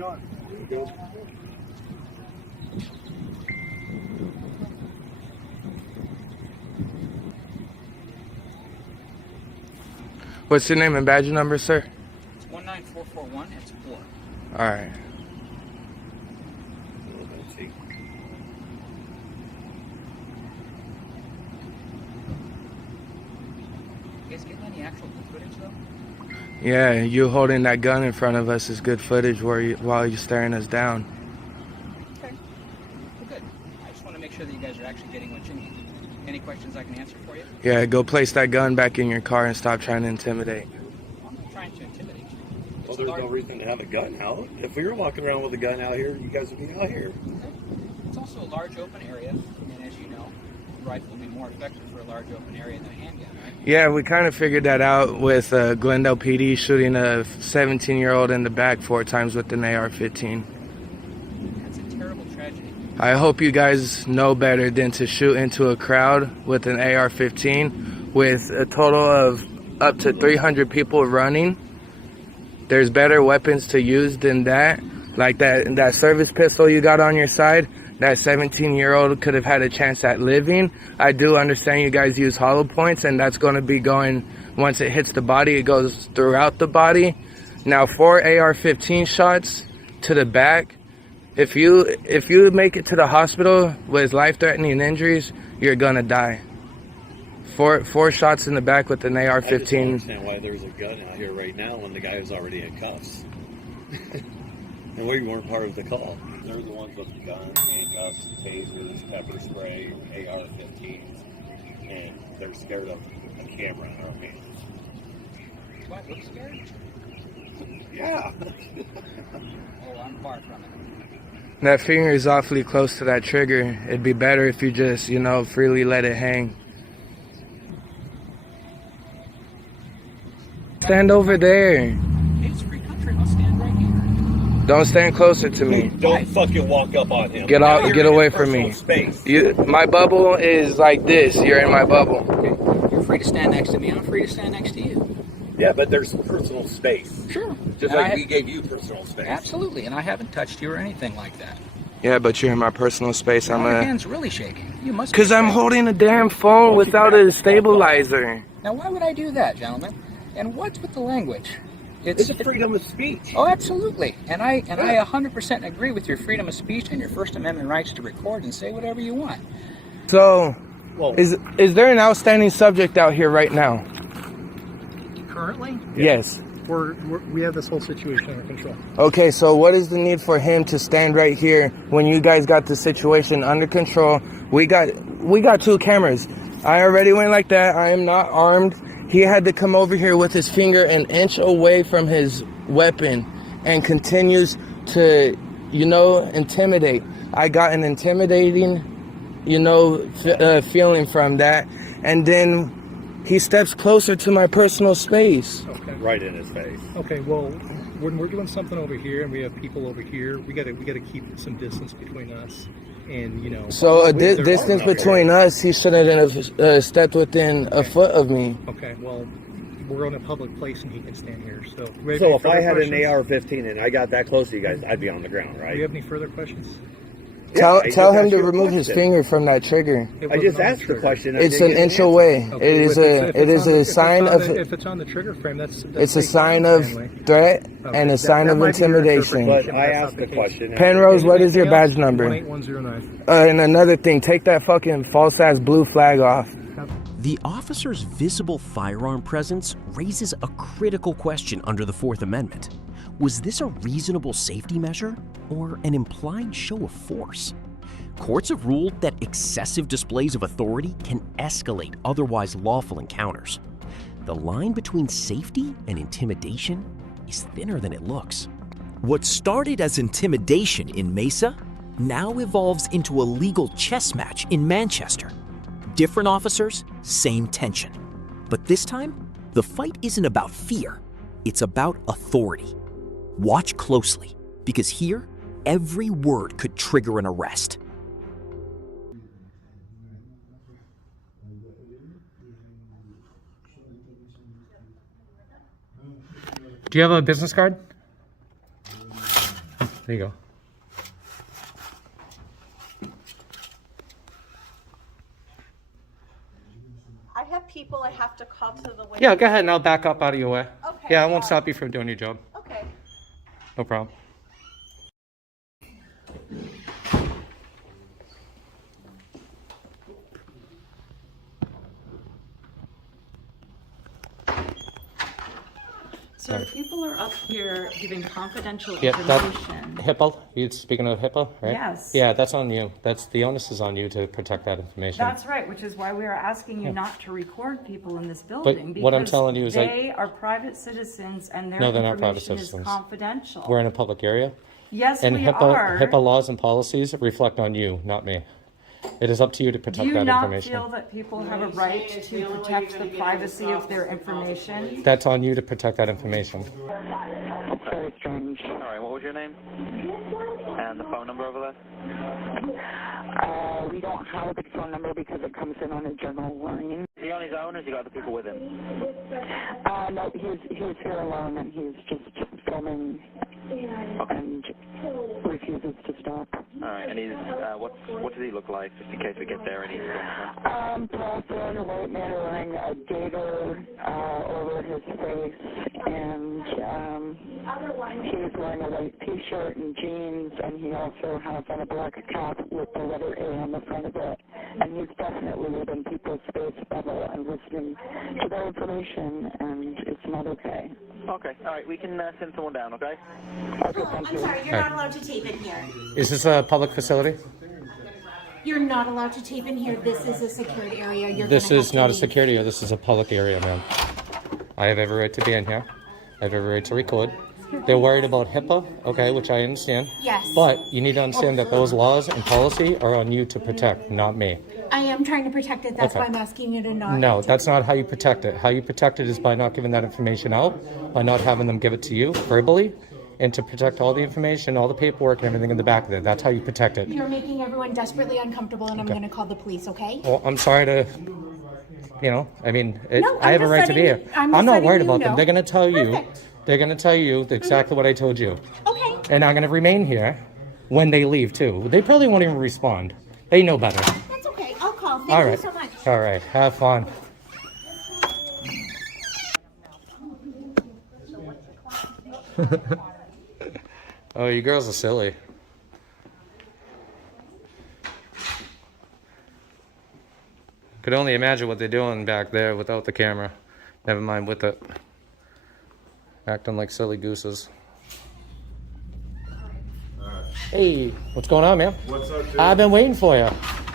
doing? Good. What's your name and badge number, sir? It's 19441. It's 4. All right. Let's see. You guys getting any actual footage though? Yeah, you holding that gun in front of us is good footage while you're staring us down. Okay. Well, good. I just want to make sure that you guys are actually getting what you need. Any questions I can answer for you? Yeah, go place that gun back in your car and stop trying to intimidate. I'm not trying to intimidate you. Well, there's no reason to have a gun out. If we were walking around with a gun out here, you guys would be out here. Okay. It's also a large open area, and as you know, a rifle will be more effective for a large open area than a handgun, right? Yeah, we kind of figured that out with Glendale PD shooting a 17-year-old in the back 4 times with an AR-15. That's a terrible tragedy. I hope you guys know better than to shoot into a crowd with an AR-15 with a total of up to 300 people running. There's better weapons to use than that. Like that service pistol you got on your side, that 17-year-old could have had a chance at living. I do understand you guys use hollow points, and that's going to be going, once it hits the body, it goes throughout the body. Now, 4 AR-15 shots to the back, if you make it to the hospital with life-threatening injuries, you're going to die. Four shots in the back with an AR-15. I just don't understand why there's a gun out here right now when the guy was already in cuffs. And we weren't part of the call. They're the ones with the guns, handcuffs, tasers, pepper spray, AR-15s, and they're scared of a camera in our hands. What? We're scared? Yeah. Oh, I'm far from it. That finger is awfully close to that trigger. It'd be better if you just, freely let it hang. Stand over there. It's free country. I'll stand right here. Don't stand closer to me. Don't fucking walk up on him. Get out. You're Get in away his from me. personal space. My bubble is like this. You're in my bubble. Okay. You're free to stand next to me. I'm free to stand next to you. Yeah, but there's personal space. Sure. Just like we gave you personal space. Absolutely, and I haven't touched you or anything like that. Yeah, but you're in my personal space. Your hand's really shaking. You must. Because I'm holding a damn phone without a stabilizer. Now, why would I do that, gentlemen? And what's with the language? It's a freedom of speech. Oh, absolutely. And I 100% agree with your freedom of speech and your First Amendment rights to record and say whatever you want. So, is there an outstanding subject out here right now? Currently? Yes. We have this whole situation under control. Okay, so what is the need for him to stand right here when you guys got the situation under control? We got 2 cameras. I already went like that. I am not armed. He had to come over here with his finger an inch away from his weapon and continues to, intimidate. I got an intimidating, feeling from that. And then he steps closer to my personal space. Okay. Right in his face. Okay, well, when we're doing something over here and we have people over here, we gotta keep some distance between us. And, So a distance between us, he shouldn't have stepped within a foot of me. Okay, well, we're on a public place and he can stand here. So if I had an AR-15 and I got that close to you guys, I'd be on the ground, right? Do you have any further questions? Tell him to remove his finger from that trigger. I just asked the question. It's an inch away. Okay, it is a sign of. If it's on the trigger frame, that's it's a sign of threat and a sign of intimidation. But I asked the question. Penrose, what is your badge number? 18109. And another thing, take that fucking false ass blue flag off. The officer's visible firearm presence raises a critical question under the Fourth Amendment. Was this a reasonable safety measure or an implied show of force? Courts have ruled that excessive displays of authority can escalate otherwise lawful encounters. The line between safety and intimidation is thinner than it looks. What started as intimidation in Mesa now evolves into a legal chess match in Manchester. Different officers, same tension. But this time, the fight isn't about fear, it's about authority. Watch closely, because here, every word could trigger an arrest. Do you have a business card? There you go. I have people I have to call to the way. Yeah, go ahead and I'll back up out of your way. Okay. Yeah, I won't stop you from doing your job. Okay. No problem. So the people are up here giving confidential Yeah, that information. HIPAA. You speaking of HIPAA, right? Yes. Yeah, that's on you. That's the onus is on you to protect that information. That's right, which is why we are asking you not to record people in this building. what I'm because telling you is they are private citizens and their No, they're not private information is citizens. confidential. We're in a public area, Yes, and we HIPAA are. HIPAA laws and policies reflect on you, not me. It is up to you to Do protect you that not information. feel that people have a right to protect the privacy of their information? That's on you to protect that information. Very strange. All right, what was your name? And the phone number over there? We don't have a good phone number because it comes in on a general line. Is he on his own or has he got other people with him? No, he's here alone and he's just filming and refuses to stop. All right, and he's, what does he look like, just in case we get there and he's Tall, thin, white man wearing a gator over his face, and he's wearing a white t-shirt and jeans, and he also has on a black cap with the letter A on the front of it. And he's definitely within people's space bubble and listening to their information, and it's not okay. Okay, all right, we can send someone down, okay? Okay, thank you. I'm sorry, you're not allowed to tape in here. Is this a public facility? You're not allowed to tape in here. This is a secured area. This is not a security area. This is a public area, ma'am. I have every right to be in here. I have every right to record. They're worried about HIPAA, okay, which I understand. Yes. But you need to understand that those laws and policy are on you to protect, not me. I am trying to protect it. That's Okay. why I'm asking you to not. No, that's not how you protect it. How you protect it is by not giving that information out, by not having them give it to you verbally, and to protect all the information, all the paperwork, and everything in the back of it. That's how you protect it. You're making everyone desperately uncomfortable, and I'm going to call the police. Okay? Well, I'm sorry to, I mean, No, I have a I'm right just to be here. letting- I'm I'm just not letting worried you about them. know. They're going to tell you. Perfect. They're going to tell you exactly what I told you. Okay. And I'm going to remain here when they leave, too. They probably won't even respond. They know better. That's okay. I'll call. Thank All you right. so much. All right. Have fun. Oh, you girls are silly. Could only imagine what they're doing back there without the camera. Never mind with it. Acting like silly gooses. Hey, what's going on, man? What's up, dude? I've been waiting for you.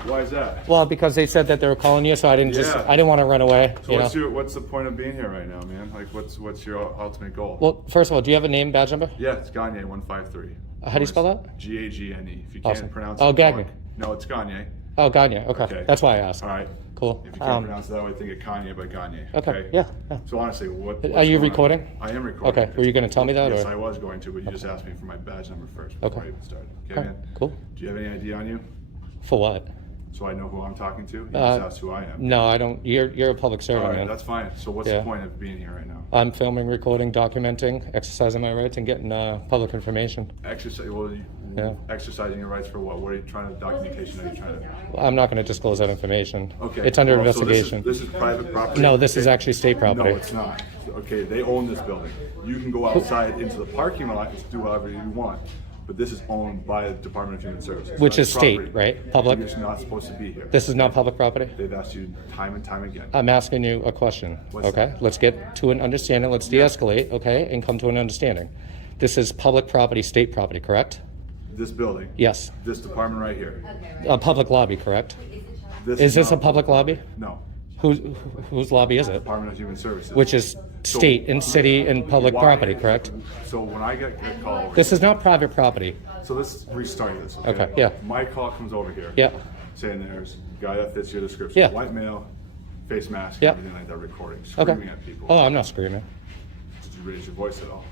Why is that? Well, because they said that they were calling you, so I didn't Yeah. I didn't want to run away. So you what's know? what's the point of being here right now, man? Like, what's your ultimate goal? Well, first of all, do you have a name, badge number? Yeah, it's Gagne 153. How do you spell that? Gagne. If you Awesome. can't pronounce Oh, it, Gagne. fuck. No, it's Gagne. Oh, Gagne. Okay. Okay. That's why I asked. All right. Cool. If you can't pronounce it that way, think of Kanye, but Gagne. Okay. Yeah. So honestly, what's Are you going on? recording? I am recording. Okay. Were you going to tell me that? Yes, or? I was going to, but you just asked me for my badge number first before Okay. I even started. Okay, Okay, man? cool. Do you have any ID on you? For what? So I know who I'm talking to? You just asked who I am. No, I don't. You're a public servant, All right, man. that's fine. So what's Yeah. the point of being here right now? I'm filming, recording, documenting, exercising my rights, and getting public information. Exercise. Yeah. Exercising your rights for what? What are you trying to? Documentation? Are you trying to? I'm not going to disclose that information. Okay. It's under Well, so investigation. this is private property. No, this is actually state property. No, it's not. Okay, they own this building. You can go outside into the parking lot and do whatever you want, but this is owned by the Department of Human Services. Which That's is state, property. right? Public? You're just not supposed to be here. This is not public property? They've asked you time and time again. I'm asking you a question, What's okay? that? Let's get to an understanding. Let's de-escalate, okay, and come to an understanding. This is public property, state property, correct? This building. Yes. This department right here. A public lobby, correct? This Is this a not- public lobby? No. Whose lobby is it? Department of Human Services. Which is So- state and city and public Why- property, correct? So when I get a call over This is not private property. So let's restart this, okay? Okay, yeah. My call comes over here. Yeah. Saying there's a guy that fits your description. Yeah. White male, face mask, Yeah. everything like that, recording, Okay. screaming at people. Oh, I'm not screaming. Did you raise your voice at all?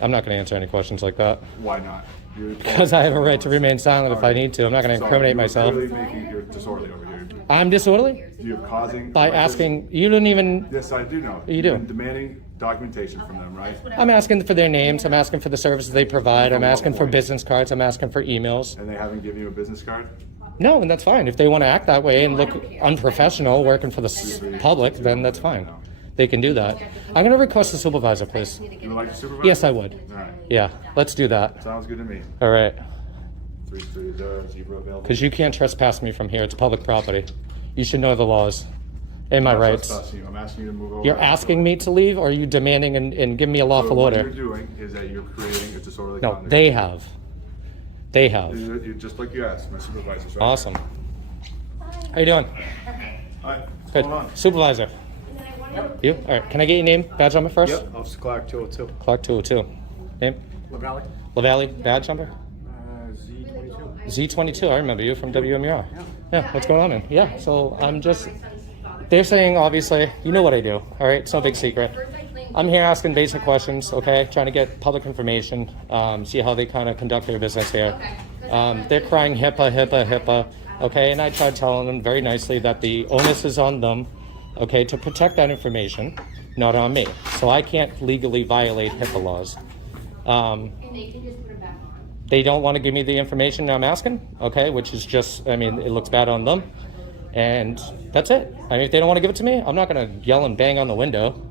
I'm not going to answer any questions like that. Why not? Because I have a right to remain silent if I need to. I'm not going to incriminate myself. You're disorderly over here. I'm disorderly? You're causing... By asking... You don't even... Yes, I do know. You do? You've been demanding documentation from them, right? I'm asking for their names. I'm asking for the services they provide. I'm asking for business cards. I'm asking for emails. And they haven't given you a business card? No, and that's fine. If they want to act that way and look unprofessional working for the public, then that's fine. They can do that. I'm going to request a supervisor, please. You would like a supervisor? Yes, I would. All right. Yeah, let's do that. Sounds good to me. All right. 330 zebra available. Because you can't trespass me from here. It's public property. You should know the laws and my rights. I'm asking you to move over. You're asking me to leave, or are you demanding and giving me a lawful order? What you're doing is that you're creating a disorderly No, conduct. they have. They have. You're just like you asked, my supervisor's right. Awesome. How you doing? Hi. What's Good. going on? Supervisor. You? All right. Can I get your name, badge number first? Yep, Officer Clark, 202. Clark 202. Name? LaValle. LaValle, badge number? Z22. Z22. I remember you from WMUR. Yeah. What's going on, man? Yeah. So I'm just. They're saying, obviously, you know what I do. All right. It's no big secret. I'm here asking basic questions. Okay. Trying to get public information. See how they kind of conduct their business here. They're crying HIPAA, HIPAA, HIPAA. Okay. And I tried telling them very nicely that the onus is on them. Okay, to protect that information, not on me. So I can't legally violate HIPAA laws. They don't want to give me the information I'm asking, okay, which is just, I mean, it looks bad on them. And that's it. I mean, if they don't want to give it to me, I'm not going to yell and bang on the window.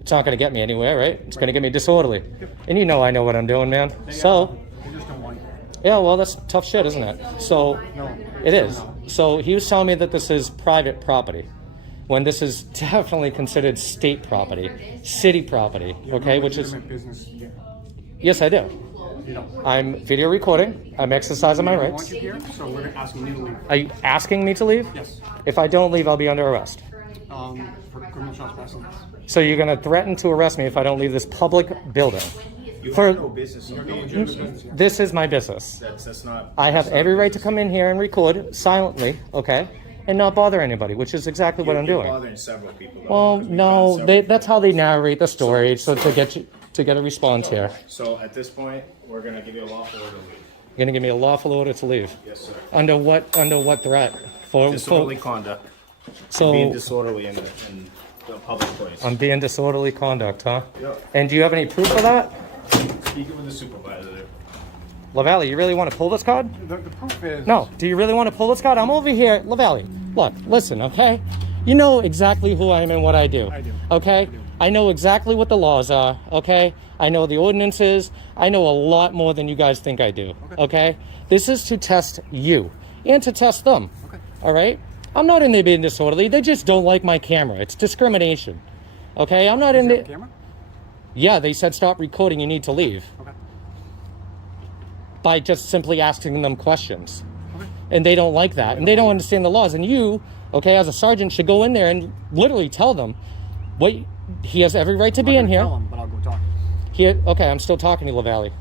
It's not going to get me anywhere, right? It's going to get me disorderly. And you know I know what I'm doing, man. So, yeah, well, that's tough shit, isn't it? So, it is. So he was telling me that this is private property, when this is definitely considered state property, city property, okay, which is... Yes, I do. I'm video recording. I'm exercising my rights. So we're asking you to leave. Are you asking me to leave? Yes. If I don't leave, I'll be under arrest. For criminal trespassing. So you're going to threaten to arrest me if I don't leave this public building? You have no business. This is my business. That's not... I have every right to come in here and record silently, okay, and not bother anybody, which is exactly what I'm doing. You're bothering several people. Well, no, that's how they narrate the story, so to get a response here. So at this point, we're going to give you a lawful order to leave. You're going to give me a lawful order to leave? Yes, sir. Under what threat? Disorderly conduct. So being disorderly in the public place. I'm being disorderly conduct, huh? Yep. And do you have any proof of that? Speaking with the supervisor there. LaValle, you really want to pull this card? The proof is... No. Do you really want to pull this card? I'm over here. LaValle, look, listen, okay? You know exactly who I am and what I do. I do. Okay? I do. I know exactly what the laws are, okay? I know the ordinances. I know a lot more than you guys think I do, okay? This is to test you and to test them, all right? I'm not in there being disorderly. They just don't like my camera. It's discrimination, okay? I'm not in there... camera? Yeah, they said stop recording, you need to leave. Okay. By just simply asking them questions. Okay. And they don't like that. And they don't understand the laws. And you, okay, as a sergeant, should go in there and literally tell them, what he has every right to be in here. Tell him, but I'll go talk. Okay, I'm still talking to you, LaValle.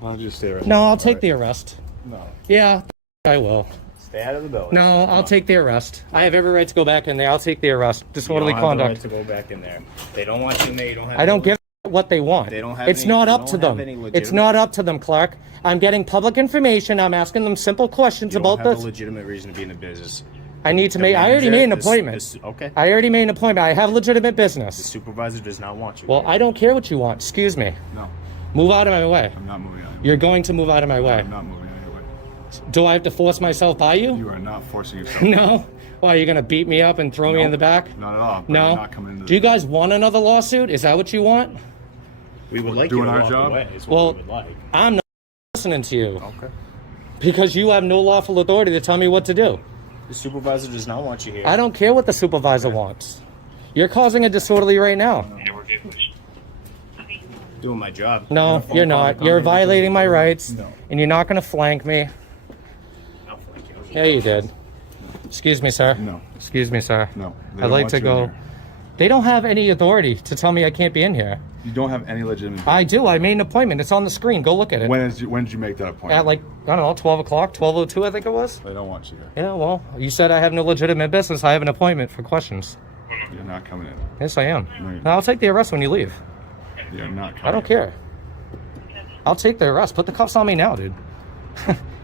Why don't you just stay right No, I'll take the arrest. No. Yeah, I will. Stay out of the building. No, I'll take the arrest. I have every right to go back in there. I'll take the arrest. Disorderly You don't have conduct. the right to go back in there. They don't want you in there. You don't have. I don't give what they want. They don't have it's any- not they up don't to have them. any It's legitimate- not up to them, Clark. I'm getting public information. I'm asking them simple questions You about don't have this. a legitimate reason to be in the business. I need to make. I already made an appointment. Okay. I already made an appointment. I have legitimate The business. supervisor does not want you. Well, here. I don't care what you want. Excuse me. No. Move out of my way. I'm not moving out. You're going to move out of my way. I'm not moving out of your way. Do I have to force myself by you? You are not forcing yourself. No. Why, are you going to beat me up and throw me in the back? Not at all. But No. You're not coming into Do you guys want another lawsuit? Is that what you want? We would like doing you to our walk job? away. Is what Well, we would like. I'm not listening to you. Okay. Because you have no lawful authority to tell me what to do. The supervisor does not want you here. I don't care what the supervisor wants. You're causing a disorderly right now. Doing my job. No, you're not. You're violating my rights, and you're not going to flank me. I'll flank you. Yeah, you did. Excuse me, sir. No. Excuse me, sir. No. They I'd don't like want to you in go. here. They don't have any authority to tell me I can't be in here. You don't have any legitimate. I do. I made an appointment. It's on the screen. Go look at it. When did you make that appointment? At like, I don't know, 12 o'clock, 12:02, I think it was. They don't want you here. Yeah, well, you said I have no legitimate business. I have an appointment for questions. You're not coming in. Yes, I am. No, you're I'll take the arrest when you leave. You're not coming I don't care. I'll take the arrest. Put the cuffs on me now, dude.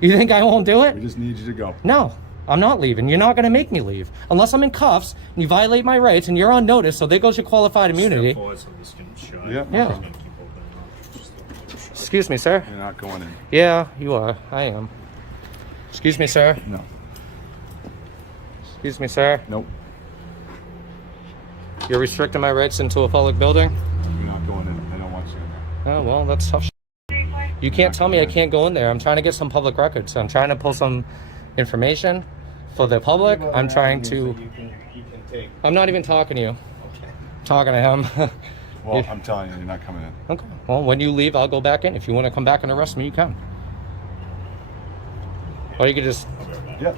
You think I won't do it? We just need you to go. No, I'm not leaving. You're not going to make me leave. Unless I'm in cuffs and you violate my rights and you're on notice, so there goes your qualified immunity. Yeah. Excuse me, sir. You're not going in. Yeah, you are. I am. Excuse me, sir. No. Excuse me, sir. Nope. You're restricting my rights into a public building? You're not going in. I don't want you in there. Oh, well, that's tough. You can't tell me I can't go in there. I'm trying to get some public records. I'm trying to pull some information for the public. I'm trying to... I'm not even talking to you. I'm talking to him. Well, I'm telling you, you're not coming in. Okay. Well, when you leave, I'll go back in. If you want to come back and arrest me, you can. Or you could just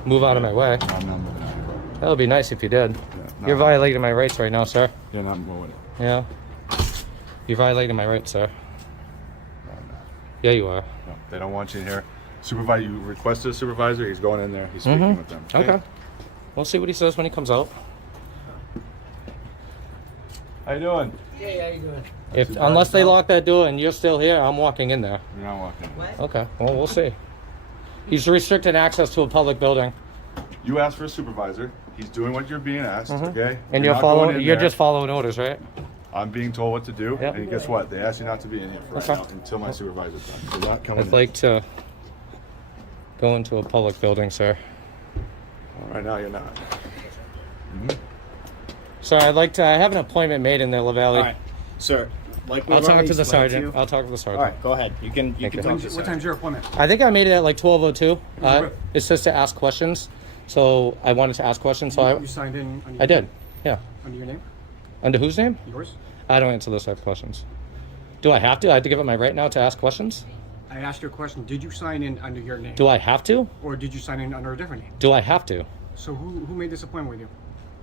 move out of my way. I'm not moving out of your way. That would be nice if you did. No. You're violating my rights right now, sir. You're not moving. Yeah. You're violating my rights, sir. Yeah, you are. No, they don't want you in here. Supervisor, you requested a supervisor. He's going in there. He's speaking with them. Okay. We'll see what he says when he comes out. How you doing? Hey, how you doing? Unless they lock that door and you're still here, I'm walking in there. You're not walking in. What? Okay. Well, we'll see. He's restricted access to a public building. You asked for a supervisor. He's doing what you're being asked. Okay. And You're you're not following. going in You're there. just following orders, right? I'm being told what to do. Yep. And guess what? They asked you not to be in here for right Okay. now until my supervisor's done. So you're not coming I'd in. like to go into a public building, sir. Well, right now you're not. Sorry, I'd like to. I have an appointment made in the La Valley. All right, sir. Like I'll talk to the sergeant. I'll talk to the sergeant. All right, go ahead. You can talk to the What sergeant. time's your appointment? I think I made it at like 12:02. Right. It's just to ask questions. So I wanted to ask questions. So You signed in on your I did. Yeah. Under your name? Under whose name? Yours? I don't answer those type of questions. Do I have to? I have to give up my right now to ask questions? I asked you a question. Did you sign in under your name? Do I have to? Or did you sign in under a different name? Do I have to? So who made this appointment with you?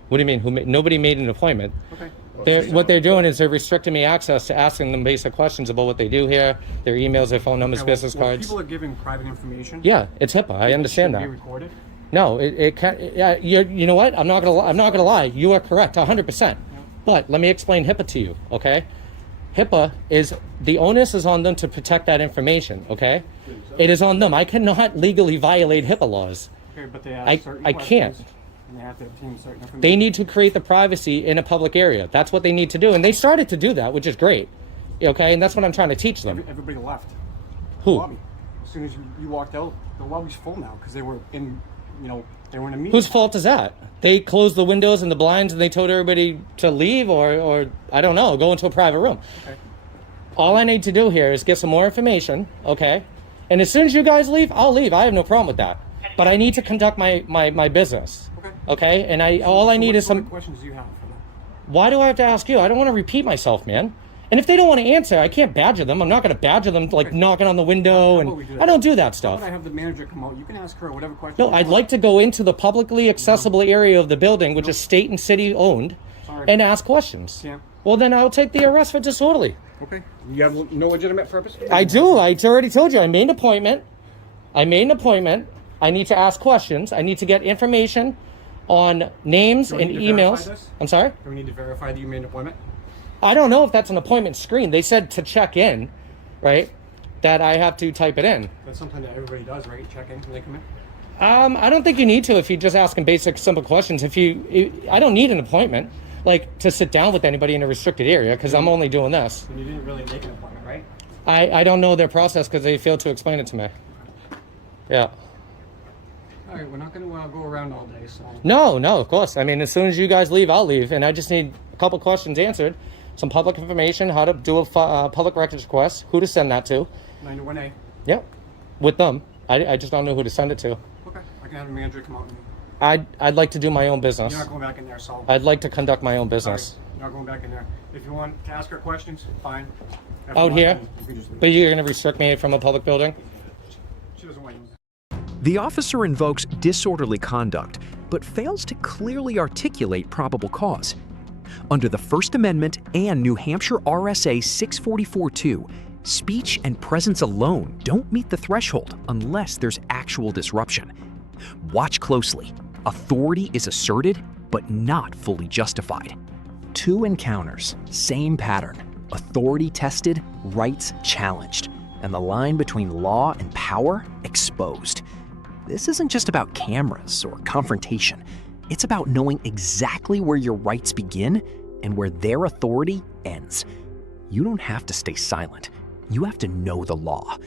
What do you mean? Nobody made an appointment. Okay. What they're doing is they're restricting me access to asking them basic questions about what they do here, their emails, their phone numbers, Okay, well, business well, cards. people are giving private information. Yeah, it's HIPAA. I understand Should that. be recorded. No, it can't. Yeah, you know what? I'm not gonna lie. You are correct, 100%. But let me explain HIPAA to you, okay? HIPAA is the onus is on them to protect that information, okay? It is on them. I cannot legally violate HIPAA laws. Okay, but they ask certain I can't. questions, and they have to obtain certain information. They need to create the privacy in a public area. That's what they need to do, and they started to do that, which is great. Okay, and that's what I'm trying to teach them. Everybody left. Who? The lobby. As soon as you walked out, the lobby's full now because they were in, they were in a meeting. Whose fault is that? They closed the windows and the blinds and they told everybody to leave or I don't know, go into a private room. Okay. All I need to do here is get some more information, okay? And as soon as you guys leave, I'll leave. I have no problem with that. But I need to conduct my business. Okay? And all I need is some... What questions do you have for them? Why do I have to ask you? I don't want to repeat myself, man. And if they don't want to answer, I can't badger them. I'm not going to badger them like knocking on the window, and I don't do that How stuff. about I have the manager come out? You can ask her whatever question. No, I'd like to go into the publicly accessible area of the building, which is state and city owned, and ask questions. Yeah. Well, then I'll take the arrest for disorderly. Okay. You have no legitimate purpose? I do. I already told you. I made an appointment. I need to ask questions. I need to get information on names Do we and need to verify emails. this? I'm sorry? Do we need to verify that you made an appointment? I don't know if that's an appointment screen. They said to check in, right? That I have to type it in. That's something that everybody does, right? Check in when they come in? I don't think you need to if you just ask them basic, simple questions. I don't need an appointment, like to sit down with anybody in a restricted area because I'm only doing this. And you didn't really make an appointment, right? I don't know their process because they failed to explain it to me. Yeah. All right, we're not going to go around all day, so... No, of course. I mean, as soon as you guys leave, I'll leave. And I just need a couple questions answered. Some public information, how to do a public records request, who to send that to. 91A. Yep. With them. I just don't know who to send it to. Okay. I can have the manager come out and... I'd like to do my own business. You're not going back in there, so... I'd like to conduct my own business. All right, you're not going back in there. If you want to ask her questions, fine. If you Out want, here? then you can just leave. But you're going to restrict me from a public building? She doesn't want you. The officer invokes disorderly conduct, but fails to clearly articulate probable cause. Under the First Amendment and New Hampshire RSA 644-2, speech and presence alone don't meet the threshold unless there's actual disruption. Watch closely. Authority is asserted, but not fully justified. 2 encounters, same pattern. Authority tested, rights challenged. and the line between law and power exposed. This isn't just about cameras or confrontation. It's about knowing exactly where your rights begin and where their authority ends. You don't have to stay silent. You have to know the law.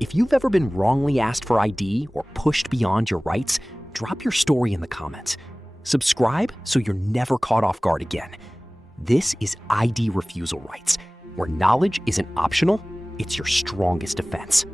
If you've ever been wrongly asked for ID or pushed beyond your rights, drop your story in the comments. Subscribe so you're never caught off guard again. This is ID Refusal Rights, where knowledge isn't optional, it's your strongest defense.